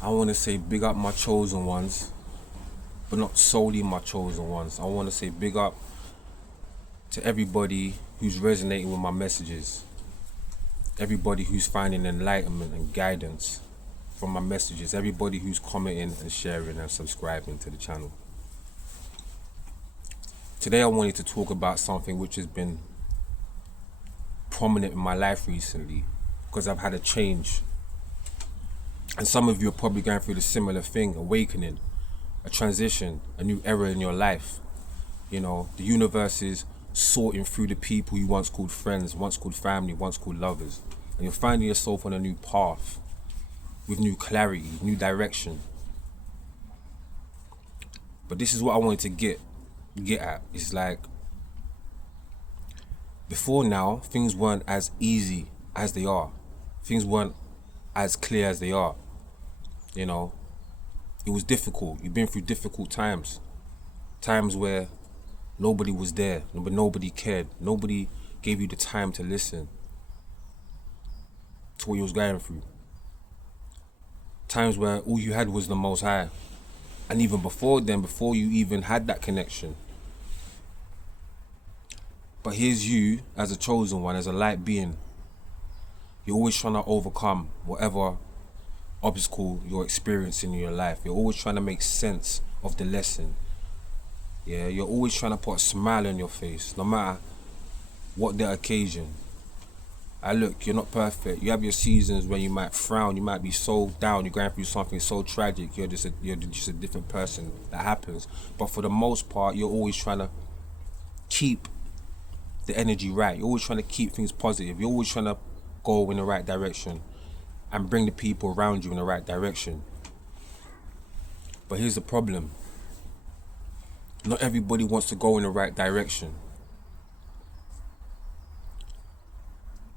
I want to say big up my chosen ones, but not solely my chosen ones. I want to say big up to everybody who's resonating with my messages, everybody who's finding enlightenment and guidance from my messages, everybody who's commenting and sharing and subscribing to the channel. Today I wanted to talk about something which has been prominent in my life recently because I've had a change. And some of you are probably going through the similar thing, awakening, a transition, a new era in your life. You know, the universe is sorting through the people you once called friends, once called family, once called lovers. And you're finding yourself on a new path with new clarity, new direction. But this is what I wanted to get at. It's like, before now, things weren't as easy as they are. Things weren't as clear as they are. You know, it was difficult. You've been through difficult times. Times where nobody was there, but nobody cared. Nobody gave you the time to listen to what you was going through. Times where all you had was the Most High. And even before then, before you even had that connection. But here's you as a chosen one, as a light being. You're always trying to overcome whatever obstacle you're experiencing in your life. You're always trying to make sense of the lesson. Yeah, you're always trying to put a smile on your face, no matter what the occasion. Look, you're not perfect. You have your seasons where you might frown, you might be so down, you're going through something so tragic, you're just a different person. That happens. But for the most part, you're always trying to keep the energy right. You're always trying to keep things positive. You're always trying to go in the right direction and bring the people around you in the right direction. But here's the problem. Not everybody wants to go in the right direction.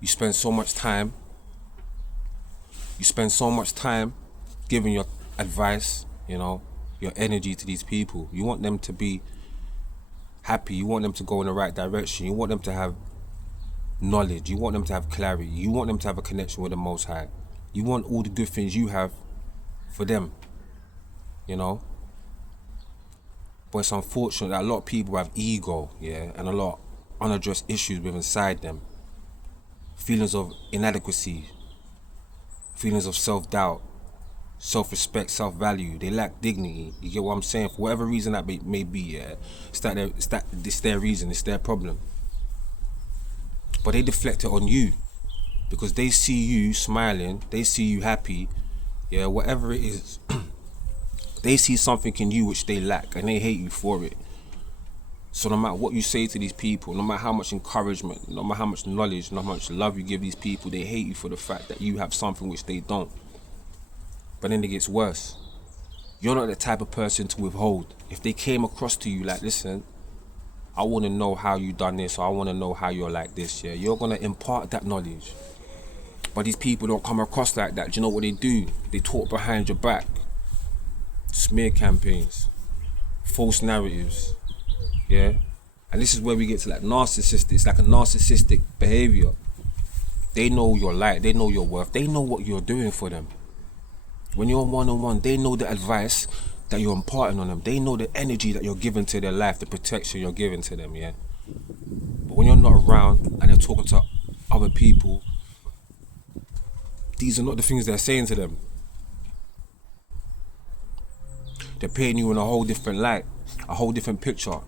You spend so much time giving your advice, you know, your energy to these people. You want them to be happy. You want them to go in the right direction. You want them to have knowledge. You want them to have clarity. You want them to have a connection with the Most High. You want all the good things you have for them, you know. But it's unfortunate that a lot of people have ego, yeah, and a lot of unaddressed issues with inside them. Feelings of inadequacy, feelings of self-doubt, self-respect, self-value. They lack dignity. You get what I'm saying? For whatever reason that may be, yeah, it's their reason, it's their problem. But they deflect it on you because they see you smiling, they see you happy, yeah, whatever it is. They see something in you which they lack and they hate you for it. So no matter what you say to these people, no matter how much encouragement, no matter how much knowledge, no matter how much love you give these people, they hate you for the fact that you have something which they don't. But then it gets worse. You're not the type of person to withhold. If they came across to you like, listen, I want to know how you done this, or I want to know how you're like this, yeah, you're going to impart that knowledge. But these people don't come across like that. Do you know what they do? They talk behind your back. Smear campaigns, false narratives, yeah? And this is where we get to like narcissistic. It's like a narcissistic behavior. They know your light, they know your worth, they know what you're doing for them. When you're one-on-one, they know the advice that you're imparting on them. They know the energy that you're giving to their life, the protection you're giving to them, yeah? But when you're not around and you're talking to other people, these are not the things they're saying to them. They're painting you in a whole different light, a whole different picture.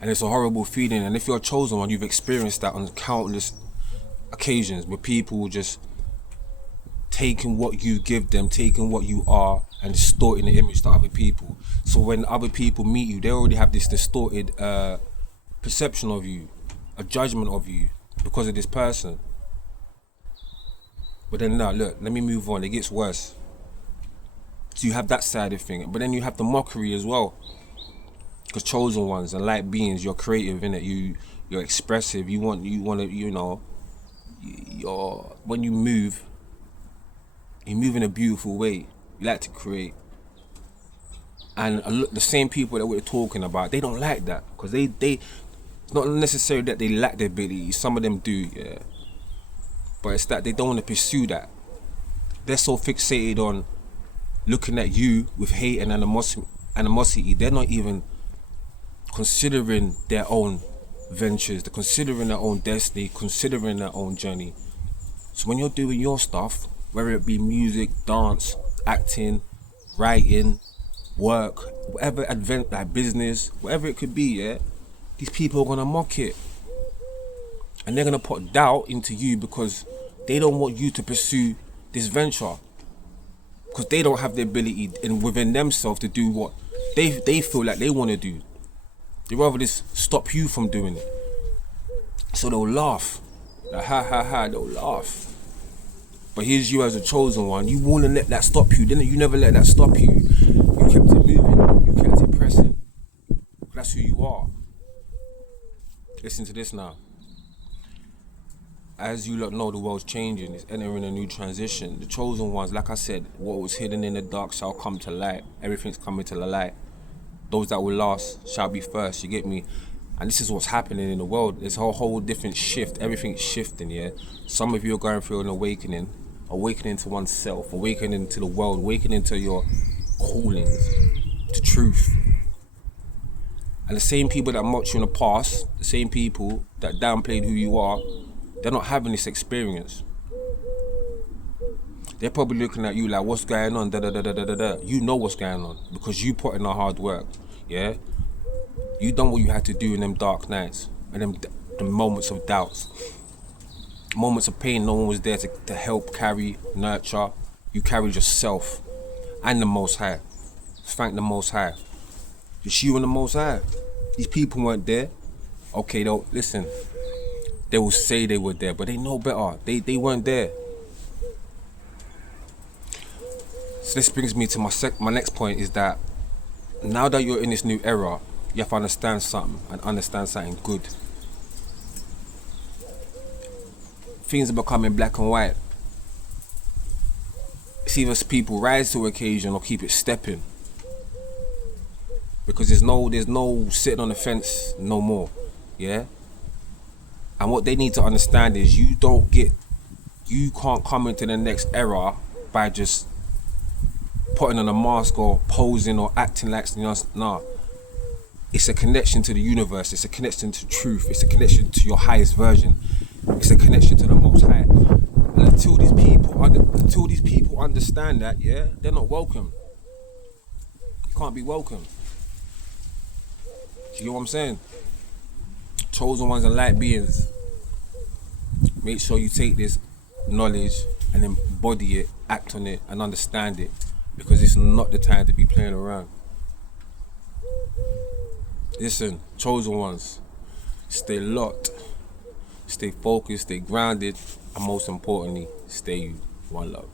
And it's a horrible feeling. And if you're a chosen one, you've experienced that on countless occasions where people just taking what you give them, taking what you are, and distorting the image to other people. So when other people meet you, they already have this distorted perception of you, a judgment of you because of this person. But then now, look, let me move on. It gets worse. So you have that side of thing, but then you have the mockery as well. Because chosen ones and light beings, you're creative, innit? You're expressive. You want to, you know, when you move in a beautiful way. You like to create. And the same people that we're talking about, they don't like that because they it's not necessarily that they lack the ability. Some of them do, yeah. But it's that they don't want to pursue that. they're so fixated on looking at you with hate and animosity. They're not even considering their own ventures. They're considering their own destiny, considering their own journey. So when you're doing your stuff, whether it be music, dance, acting, writing, work, whatever like business, whatever it could be, yeah, these people are gonna mock it. And they're gonna put doubt into you because they don't want you to pursue this venture. Because they don't have the ability within themselves to do what they feel like they want to do. They rather just stop you from doing it. So they'll laugh. Like, ha ha ha, they'll laugh. But here's you as a chosen one. You want to let that stop you. Then you never let that stop you. You kept it moving. You kept it pressing. That's who you are. Listen to this now. As you lot know, the world's changing. It's entering a new transition. The chosen ones, like I said, what was hidden in the dark shall come to light. Everything's coming to the light. Those that will last shall be first, you get me? And this is what's happening in the world. There's a whole different shift. Everything's shifting, yeah? Some of you are going through an awakening to oneself, awakening to the world, awakening to your callings, to truth. And the same people that mocked you in the past, the same people that downplayed who you are, they're not having this experience. They're probably looking at you like, what's going on, da da da da da da. You know what's going on because you put in the hard work, yeah? You done what you had to do in them dark nights and them moments of doubts. Moments of pain, no one was there to help carry, nurture. You carried yourself and the Most High. Thank the Most High. It's you and the Most High. These people weren't there. Okay, though, listen. They will say they were there, but they know better. They weren't there. So this brings me to my next point is that now that you're in this new era, you have to understand something and understand something good. Things are becoming black and white. It's either people rise to occasion or keep it stepping. Because there's no sitting on the fence no more. Yeah? And what they need to understand is you can't come into the next era by just putting on a mask or posing or acting like something else. Nah. It's a connection to the universe. It's a connection to truth. It's a connection to your highest version. It's a connection to the Most High. And until these people understand that, yeah, they're not welcome. You can't be welcome. Do you know what I'm saying? Chosen ones and light beings. Make sure you take this knowledge and embody it, act on it, and understand it, because it's not the time to be playing around. Listen, chosen ones, stay locked, stay focused, stay grounded, and most importantly, stay you. One love.